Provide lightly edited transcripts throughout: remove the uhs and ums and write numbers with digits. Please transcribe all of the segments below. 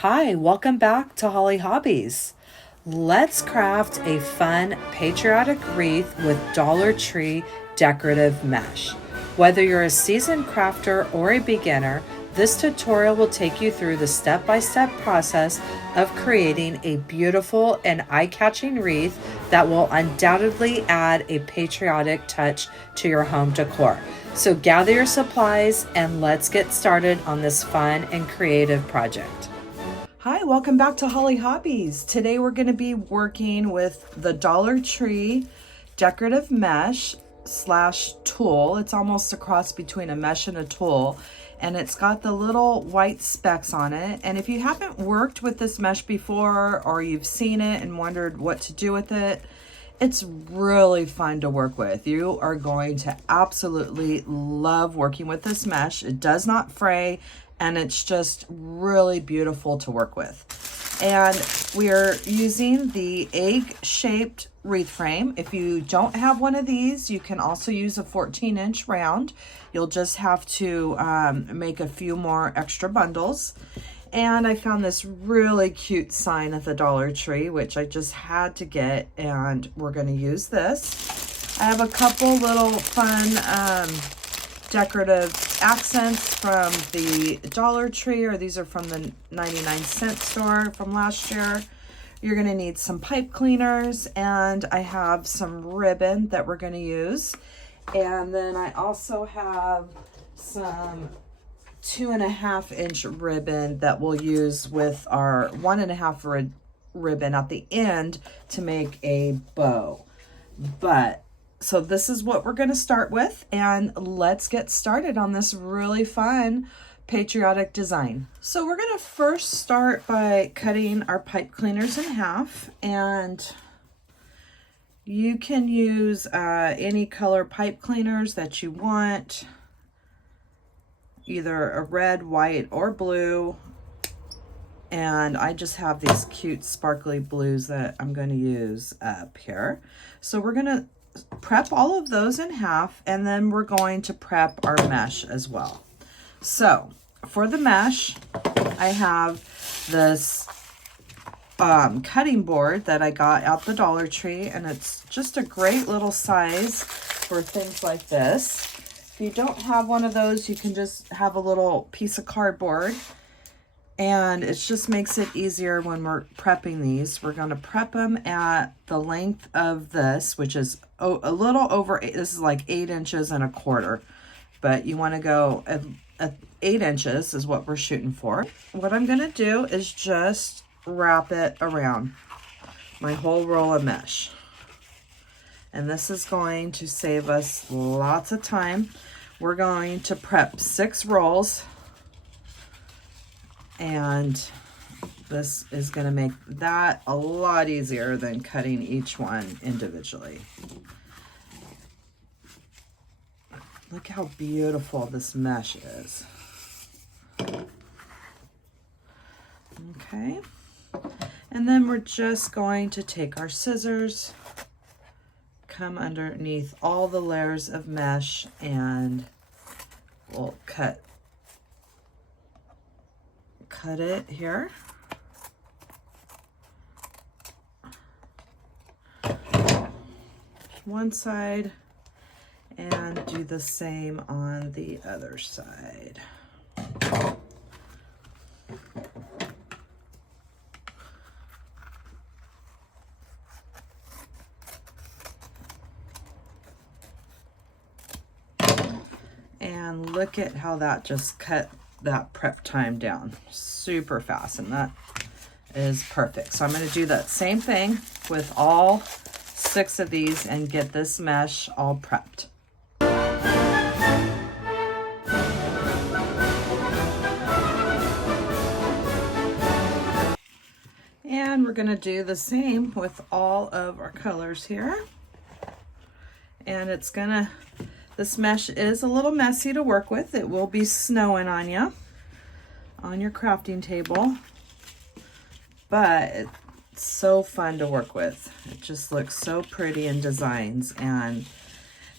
Hi, welcome back to Hollie Hobbies. Let's craft a fun patriotic wreath with Dollar Tree decorative mesh. Whether you're a seasoned crafter or a beginner, this tutorial will take you through the step-by-step process of creating a beautiful and eye-catching wreath that will undoubtedly add a patriotic touch to your home decor. So gather your supplies and let's get started on this fun and creative project. Hi, welcome back to Hollie Hobbies. Today we're going to be working with the Dollar Tree decorative mesh slash tulle. It's almost a cross between a mesh and a tulle, and it's got the little white specks on it. And if you haven't worked with this mesh before, or you've seen it and wondered what to do with it, it's really fun to work with. You are going to absolutely love working with this mesh. It does not fray, and it's just really beautiful to work with. And we are using the egg-shaped wreath frame. If you don't have one of these, you can also use a 14-inch round. You'll just have to make a few more extra bundles. And I found this really cute sign at the Dollar Tree, which I just had to get, and we're gonna use this. I have a couple little fun decorative accents from the Dollar Tree, or these are from the 99-cent store from last year. You're gonna need some pipe cleaners, and I have some ribbon that we're gonna use. And then I also have some 2.5-inch ribbon that we'll use with our 1.5 ribbon at the end to make a bow. So this is what we're going to start with, and let's get started on this really fun patriotic design. So we're going to first start by cutting our pipe cleaners in half, and you can use any color pipe cleaners that you want, either a red, white, or blue. And I just have these cute sparkly blues that I'm going to use up here. So we're going to prep all of those in half, and then we're going to prep our mesh as well. So for the mesh, I have this cutting board that I got at the Dollar Tree, and it's just a great little size for things like this. If you don't have one of those, you can just have a little piece of cardboard, and it just makes it easier when we're prepping these. We're going to prep them at the length of this, which is a little over, this is like 8.25 inches, but you want to go at 8 inches is what we're shooting for. What I'm going to do is just wrap it around my whole roll of mesh. And this is going to save us lots of time. We're going to prep 6 rolls, and this is going to make that a lot easier than cutting each one individually. Look how beautiful this mesh is. Okay. And then we're just going to take our scissors, come underneath all the layers of mesh, and we'll cut it here. One side, and do the same on the other side. And look at how that just cut that prep time down super fast, and that is perfect. So I'm going to do that same thing with all 6 of these and get this mesh all prepped. And we're going to do the same with all of our colors here. And this mesh is a little messy to work with. It will be snowing on you, on your crafting table, but it's so fun to work with. It just looks so pretty in designs. And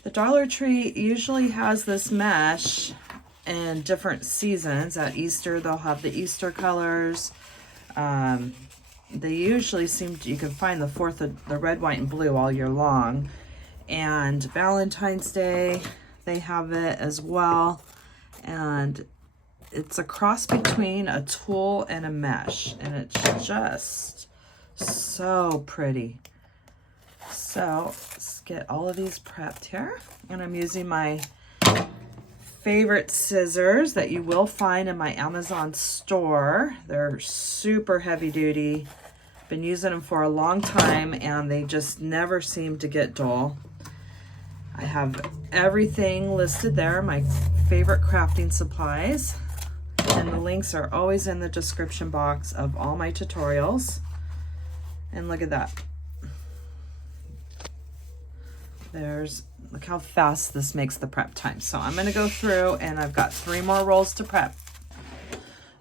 the Dollar Tree usually has this mesh in different seasons. At Easter, they'll have the Easter colors. They usually you can find the red, white, and blue all year long. And Valentine's Day, they have it as well. And it's a cross between a tulle and a mesh. And it's just so pretty. So let's get all of these prepped here. And I'm using my favorite scissors that you will find in my Amazon store. They're super heavy duty. Been using them for a long time and they just never seem to get dull. I have everything listed there, my favorite crafting supplies. And the links are always in the description box of all my tutorials. And look at that. Look how fast this makes the prep time. So I'm gonna go through and I've got 3 more rolls to prep.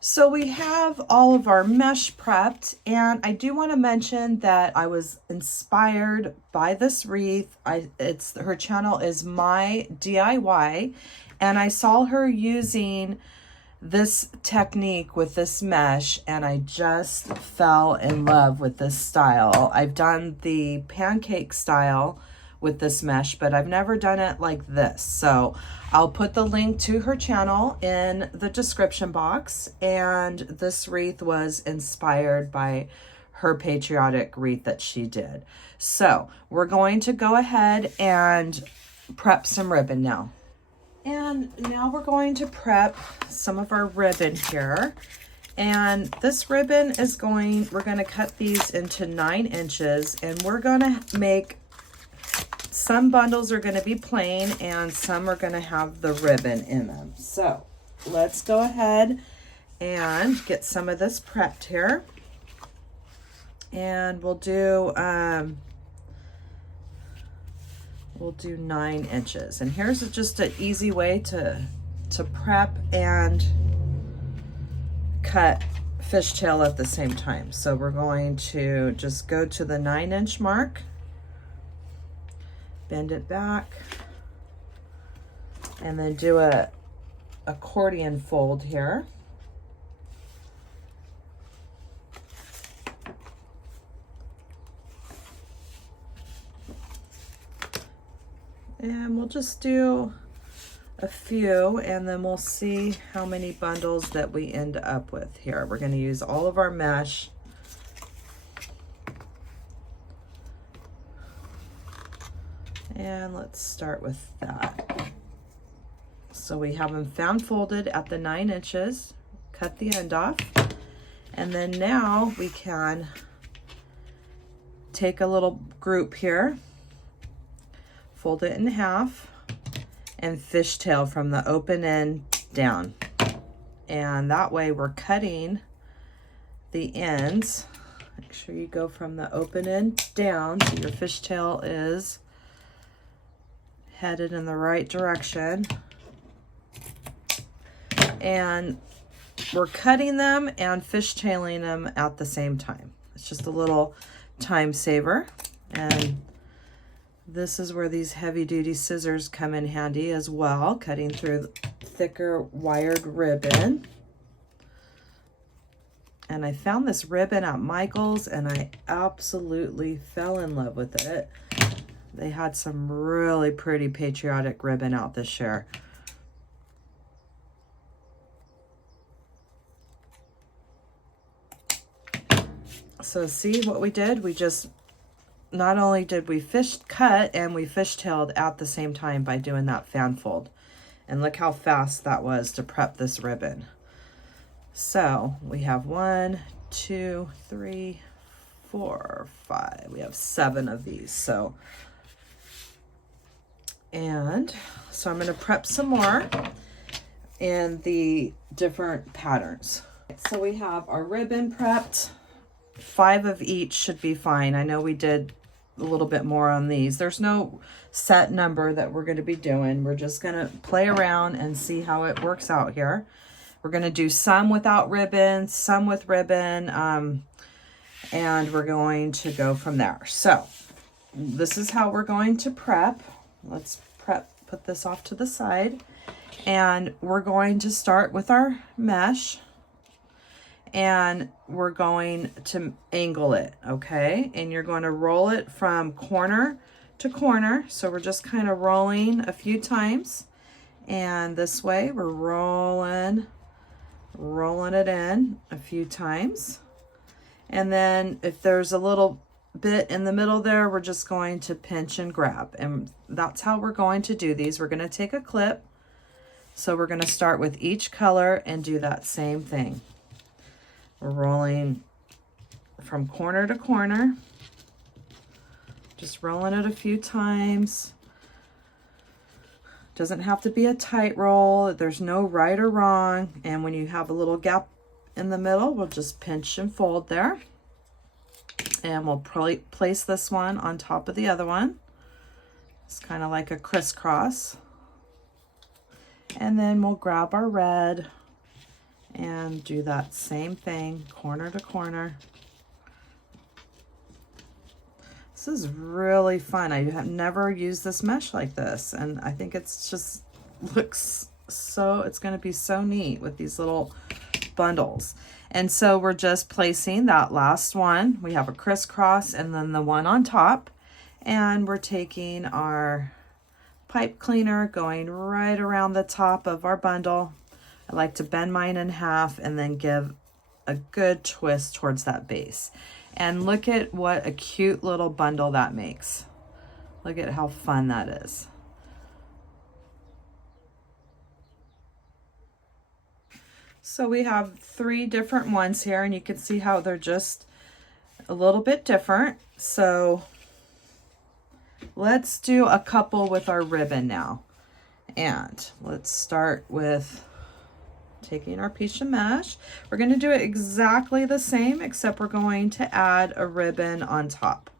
So we have all of our mesh prepped, and I do want to mention that I was inspired by this wreath. Her channel is My DIY, and I saw her using this technique with this mesh, and I just fell in love with this style. I've done the pancake style with this mesh, but I've never done it like this. So I'll put the link to her channel in the description box. And this wreath was inspired by her patriotic wreath that she did. So we're going to go ahead and prep some ribbon now. And now we're going to prep some of our ribbon here. And this ribbon we're going to cut these into 9 inches, and we're going to make some bundles are going to be plain and some are going to have the ribbon in them. So let's go ahead and get some of this prepped here. And we'll do 9 inches. And here's just an easy way to prep and cut fishtail at the same time. So we're going to just go to the 9-inch mark. Bend it back, and then do a accordion fold here. And we'll just do a few, and then we'll see how many bundles that we end up with here. We're going to use all of our mesh. And let's start with that. So we have them found folded at the 9 inches, cut the end off, and then now we can take a little group here, fold it in half, and fishtail from the open end down. And that way we're cutting the ends. Make sure you go from the open end down so your fishtail is headed in the right direction. And we're cutting them and fishtailing them at the same time. It's just a little time saver. And this is where these heavy duty scissors come in handy as well, cutting through thicker wired ribbon. And I found this ribbon at Michael's and I absolutely fell in love with it. They had some really pretty patriotic ribbon out this year. So see what we did? We just, not only did we cut and we fishtailed at the same time by doing that fan fold. And look how fast that was to prep this ribbon. So we have 1, 2, 3, 4, 5. We have 7 of these. So I'm going to prep some more in the different patterns. So we have our ribbon prepped. 5 of each should be fine. I know we did a little bit more on these. There's no set number that we're going to be doing. We're just going to play around and see how it works out here. We're going to do some without ribbon, some with ribbon, and we're going to go from there. So this is how we're going to prep. Let's put this off to the side, and we're going to start with our mesh. and we're going to angle it, okay? And you're going to roll it from corner to corner. So we're just kind of rolling a few times. And this way we're rolling it in a few times. And then if there's a little bit in the middle there, we're just going to pinch and grab. And that's how we're going to do these. We're going to take a clip. So we're going to start with each color and do that same thing. We're rolling from corner to corner, just rolling it a few times. Doesn't have to be a tight roll. There's no right or wrong. And when you have a little gap in the middle, we'll just pinch and fold there. And we'll place this one on top of the other one. It's kind of like a crisscross. And then we'll grab our red and do that same thing, corner to corner. This is really fun. I have never used this mesh like this, and I think it's just looks so, it's going to be so neat with these little bundles. And so we're just placing that last one. We have a crisscross and then the one on top, and we're taking our pipe cleaner, going right around the top of our bundle. I like to bend mine in half and then give a good twist towards that base. And look at what a cute little bundle that makes. Look at how fun that is. So we have 3 different ones here, and you can see how they're just a little bit different. So let's do a couple with our ribbon now. And let's start with taking our piece of mesh. We're going to do it exactly the same, except we're going to add a ribbon on top.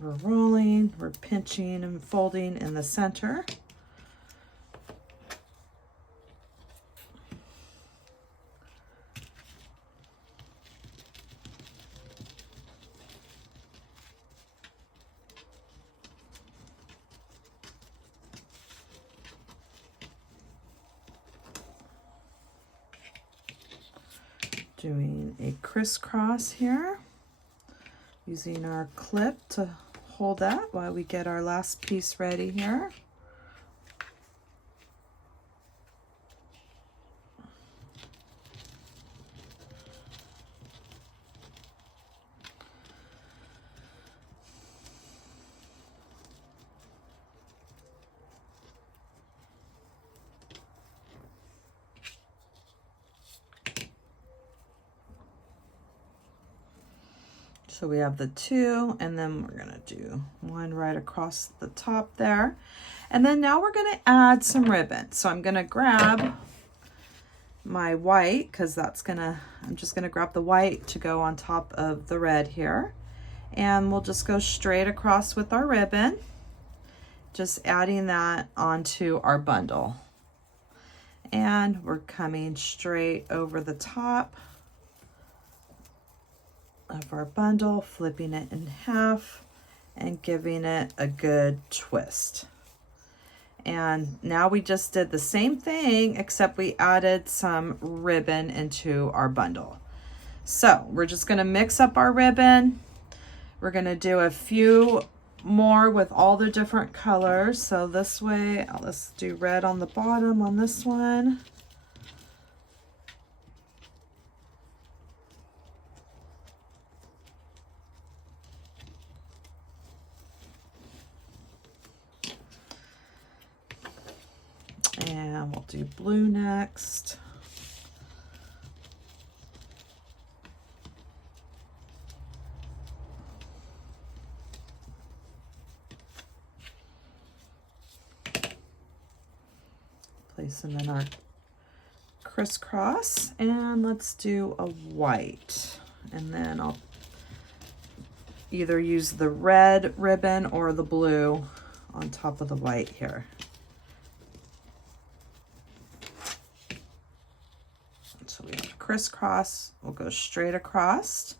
We're rolling, we're pinching and folding in the center. Doing a crisscross here, using our clip to hold that while we get our last piece ready here. So we have the 2, and then we're gonna do one right across the top there. And then now we're gonna add some ribbon. So I'm gonna grab my white, because I'm just gonna grab the white to go on top of the red here. And we'll just go straight across with our ribbon, just adding that onto our bundle. And we're coming straight over the top of our bundle, flipping it in half and giving it a good twist. And now we just did the same thing, except we added some ribbon into our bundle. So we're just going to mix up our ribbon. We're going to do a few more with all the different colors. So this way, let's do red on the bottom on this one. And we'll do blue next. Place them in our crisscross, and let's do a white. And then I'll either use the red ribbon or the blue on top of the white here. So we have crisscross, we'll go straight across.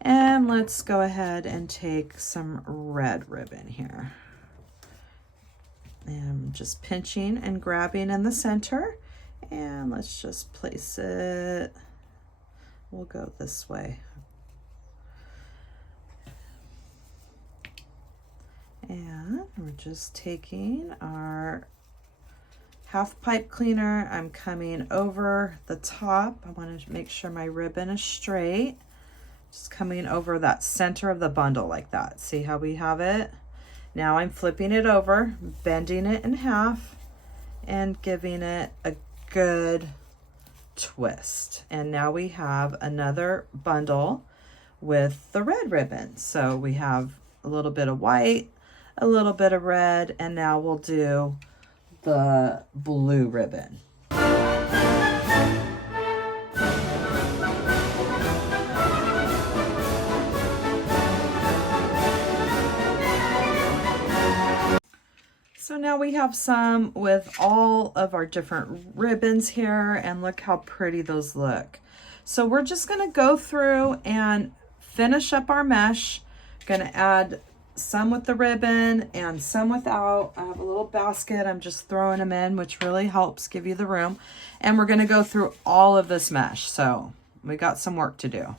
And let's go ahead and take some red ribbon here And I'm just pinching and grabbing in the center. And let's just place it. We'll go this way. And we're just taking our half pipe cleaner. I'm coming over the top. I want to make sure my ribbon is straight. Just coming over that center of the bundle like that. See how we have it? Now I'm flipping it over, bending it in half, and giving it a good twist. And now we have another bundle with the red ribbon. So we have a little bit of white, a little bit of red, and now we'll do the blue ribbon. So now we have some with all of our different ribbons here, and look how pretty those look. So we're just gonna go through and finish up our mesh. Gonna add some with the ribbon and some without. I have a little basket, I'm just throwing them in, which really helps give you the room. And we're gonna go through all of this mesh. So we got some work to do.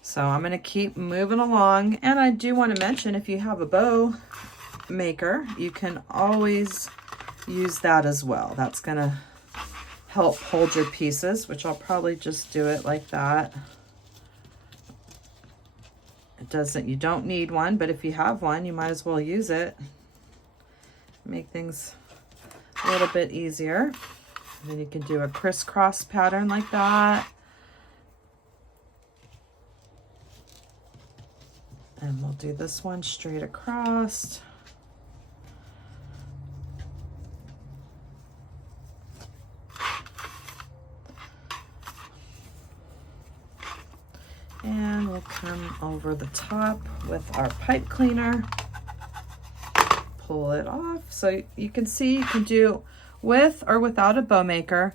So I'm gonna keep moving along. And I do wanna mention, if you have a bow maker, you can always use that as well. That's gonna help hold your pieces, which I'll probably just do it like that. It doesn't, you don't need one, but if you have one, you might as well use it. Make things a little bit easier. And then you can do a crisscross pattern like that. And we'll do this one straight across. And we'll come over the top with our pipe cleaner, pull it off. So you can see you can do with or without a bow maker.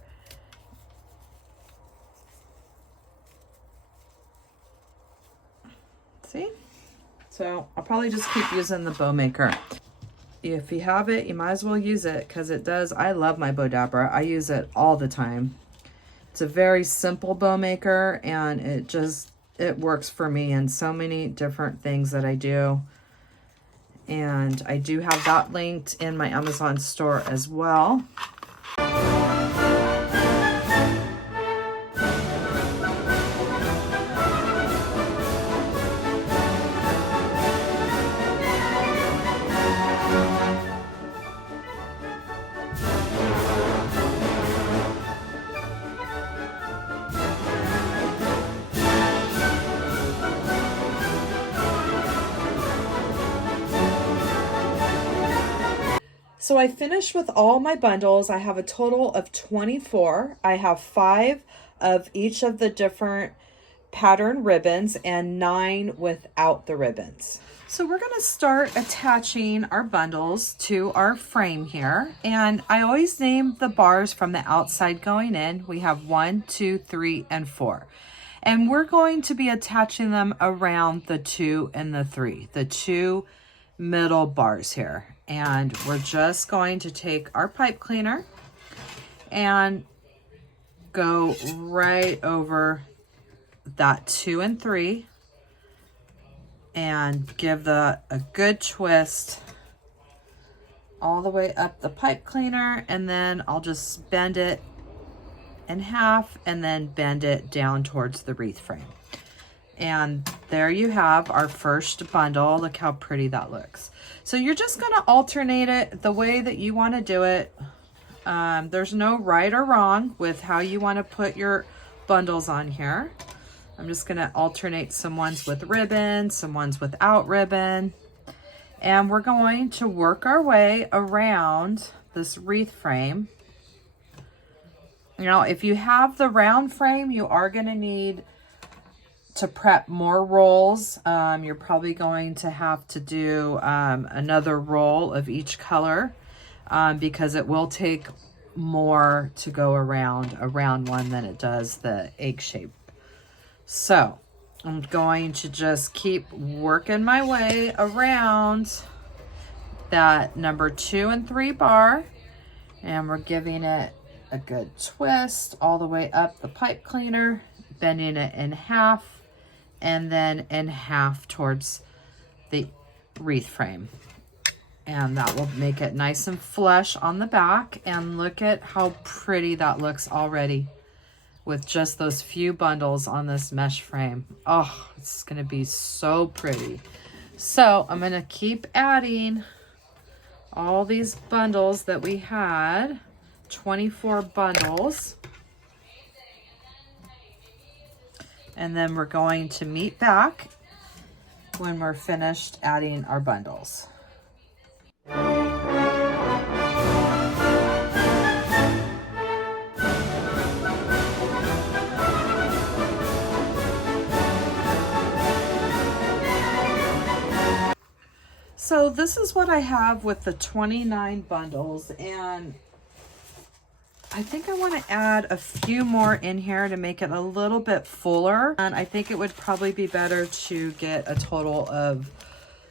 See? So I'll probably just keep using the bow maker. If you have it, you might as well use it, because it does. I love my bow dabber. I use it all the time. It's a very simple bow maker, and it works for me in so many different things that I do. And I do have that linked in my Amazon store as well. So I finished with all my bundles. I have a total of 24. I have 5 of each of the different pattern ribbons and 9 without the ribbons. So we're going to start attaching our bundles to our frame here. And I always name the bars from the outside going in. We have 1, 2, 3, and 4. And we're going to be attaching them around the 2 and the 3, the 2 middle bars here. And we're just going to take our pipe cleaner and go right over that 2 and 3 and give a good twist all the way up the pipe cleaner, and then I'll just bend it in half and then bend it down towards the wreath frame. And there you have our first bundle. Look how pretty that looks. So you're just going to alternate it the way that you want to do it. There's no right or wrong with how you want to put your bundles on here. I'm just going to alternate some ones with ribbon, some ones without ribbon. And we're going to work our way around this wreath frame. You know, if you have the round frame, you are going to need to prep more rolls. You're probably going to have to do another roll of each color because it will take more to go around a round one than it does the egg shape. So I'm going to just keep working my way around that number 2 and 3 bar, and we're giving it a good twist all the way up the pipe cleaner, bending it in half, and then in half towards the wreath frame. And that will make it nice and flush on the back. And look at how pretty that looks already with just those few bundles on this mesh frame. Oh, it's gonna be so pretty. So I'm gonna keep adding all these bundles that we had, 24 bundles. And then we're going to meet back when we're finished adding our bundles. So this is what I have with the 29 bundles, and I think I want to add a few more in here to make it a little bit fuller. And I think it would probably be better to get a total of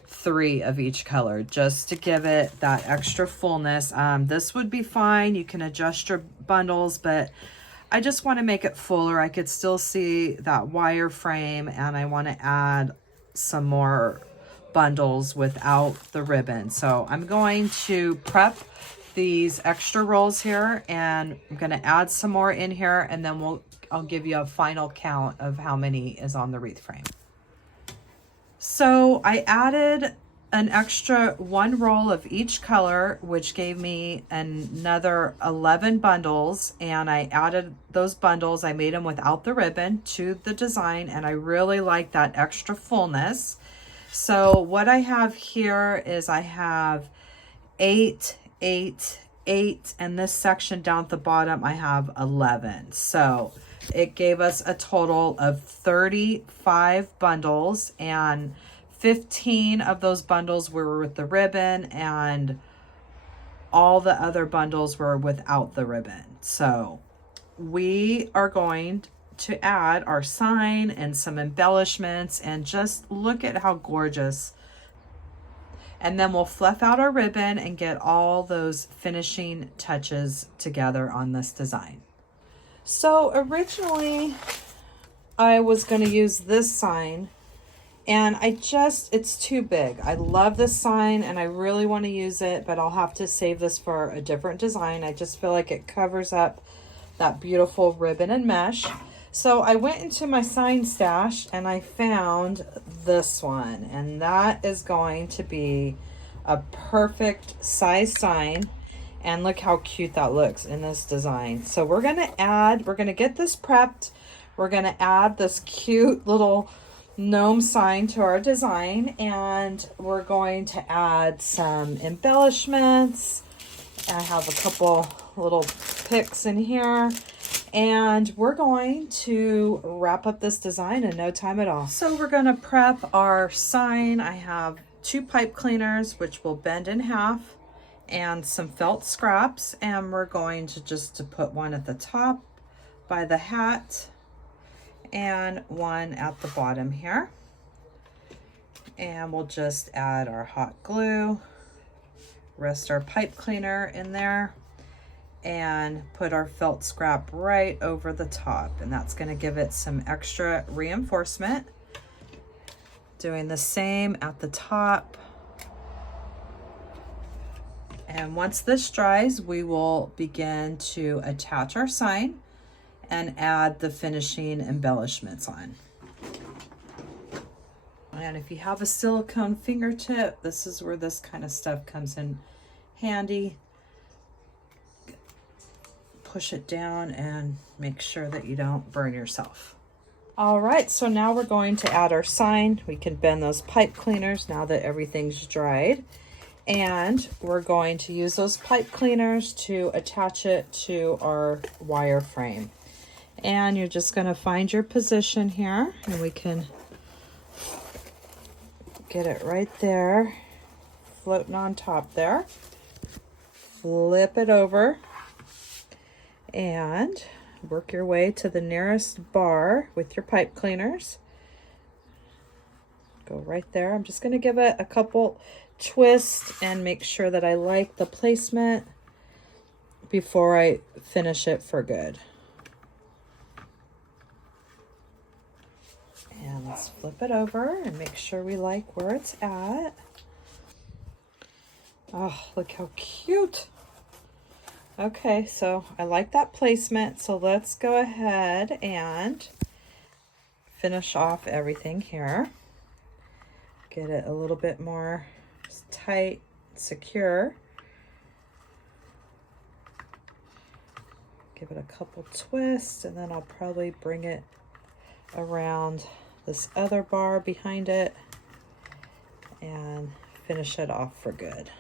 3 of each color just to give it that extra fullness. This would be fine. You can adjust your bundles, but I just want to make it fuller. I could still see that wire frame, and I want to add some more bundles without the ribbon. So I'm going to prep these extra rolls here, and I'm going to add some more in here, and then I'll give you a final count of how many is on the wreath frame. So I added an extra 1 roll of each color, which gave me another 11 bundles, and I added those bundles. I made them without the ribbon to the design, and I really like that extra fullness. So what I have here is I have 8, 8, 8, and this section down at the bottom I have 11. So it gave us a total of 35 bundles, and 15 of those bundles were with the ribbon, and all the other bundles were without the ribbon. So we are going to add our sign and some embellishments, and just look at how gorgeous. And then we'll fluff out our ribbon and get all those finishing touches together on this design. So originally I was going to use this sign, and it's too big. I love this sign and I really want to use it, but I'll have to save this for a different design. I just feel like it covers up that beautiful ribbon and mesh. So I went into my sign stash and I found this one, and that is going to be a perfect size sign. And look how cute that looks in this design. So we're going to get this prepped. We're going to add this cute little gnome sign to our design, and we're going to add some embellishments. I have a couple little picks in here, and we're going to wrap up this design in no time at all. So we're going to prep our sign. I have 2 pipe cleaners, which will bend in half, and some felt scraps, and we're going to just put one at the top by the hat and one at the bottom here. And we'll just add our hot glue, rest our pipe cleaner in there, and put our felt scrap right over the top, and that's going to give it some extra reinforcement. Doing the same at the top. And once this dries, we will begin to attach our sign and add the finishing embellishments on. And if you have a silicone fingertip, this is where this kind of stuff comes in handy. Push it down and make sure that you don't burn yourself. All right, so now we're going to add our sign. We can bend those pipe cleaners now that everything's dried. And we're going to use those pipe cleaners to attach it to our wire frame. And you're just going to find your position here, and we can get it right there, floating on top there. Flip it over and work your way to the nearest bar with your pipe cleaners. Go right there. I'm just going to give it a couple twist and make sure that I like the placement before I finish it for good. And let's flip it over and make sure we like where it's at. Oh, look how cute. Okay, so I like that placement. So let's go ahead and finish off everything here. Get it a little bit more tight, secure. Give it a couple twists, and then I'll probably bring it around this other bar behind it and finish it off for good.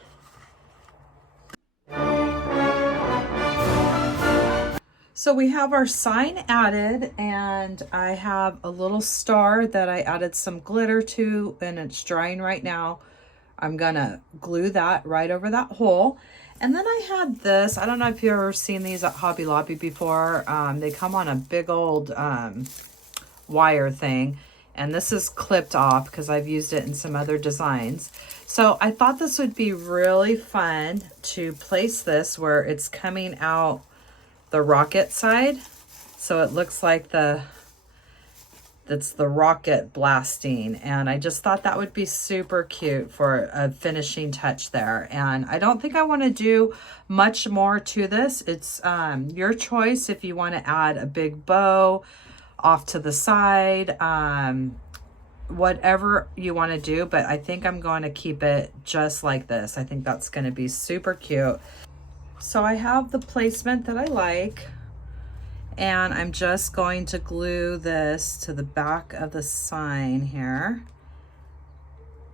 So we have our sign added, and I have a little star that I added some glitter to, and it's drying right now. I'm gonna glue that right over that hole. And then I had this, I don't know if you've ever seen these at Hobby Lobby before. They come on a big old wire thing, and this is clipped off because I've used it in some other designs. So I thought this would be really fun to place this where it's coming out the rocket side, so it looks like that's the rocket blasting, and I just thought that would be super cute for a finishing touch there. And I don't think I want to do much more to this. It's your choice if you want to add a big bow off to the side, whatever you want to do, but I think I'm going to keep it just like this. I think that's going to be super cute. So I have the placement that I like, and I'm just going to glue this to the back of the sign here.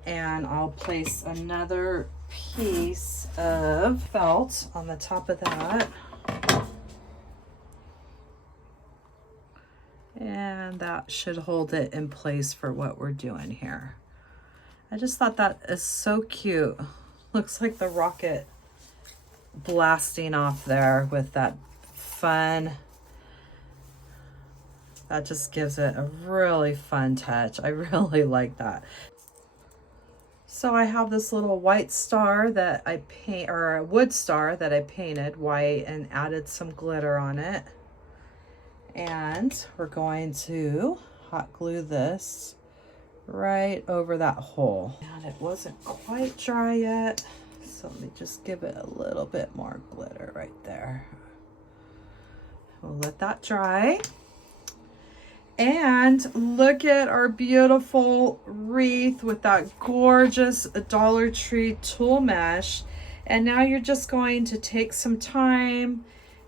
And I'll place another piece of felt on the top of that. And that should hold it in place for what we're doing here. I just thought that is so cute. Looks like the rocket blasting off there with that fun. That just gives it a really fun touch. I really like that. So I have this little white star that I paint, or a wood star that I painted white and added some glitter on it. And we're going to hot glue this right over that hole. And it wasn't quite dry yet, so let me just give it a little bit more glitter right there. We'll let that dry. And look at our beautiful wreath with that gorgeous Dollar Tree tool mesh. And now you're just going to take some time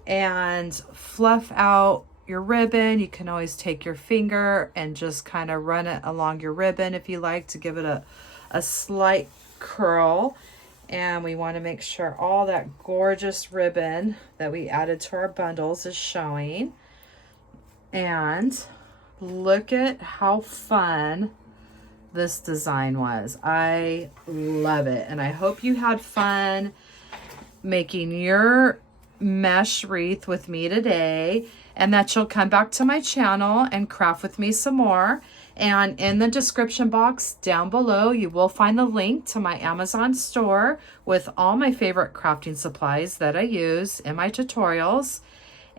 and fluff out your ribbon. You can always take your finger and just kind of run it along your ribbon if you like, to give it a slight curl. And we want to make sure all that gorgeous ribbon that we added to our bundles is showing. And look at how fun this design was. I love it. And I hope you had fun making your mesh wreath with me today, and that you'll come back to my channel and craft with me some more. And in the description box down below, you will find the link to my Amazon store with all my favorite crafting supplies that I use in my tutorials.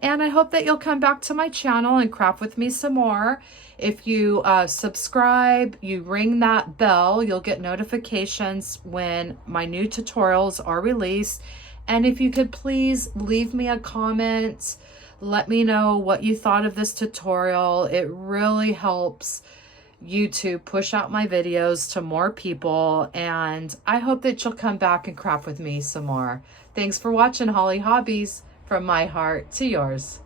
And I hope that you'll come back to my channel and craft with me some more. If you subscribe, you ring that bell, you'll get notifications when my new tutorials are released. And if you could please leave me a comment, let me know what you thought of this tutorial. It really helps YouTube push out my videos to more people, and I hope that you'll come back and craft with me some more. Thanks for watching Hollie Hobbies, from my heart to yours.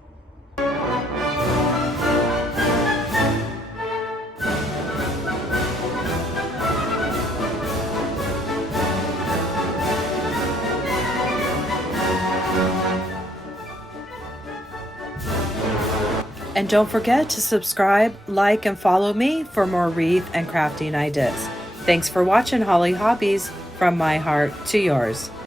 And don't forget to subscribe, like, and follow me for more wreath and crafting ideas. Thanks for watching Hollie Hobbies, from my heart to yours.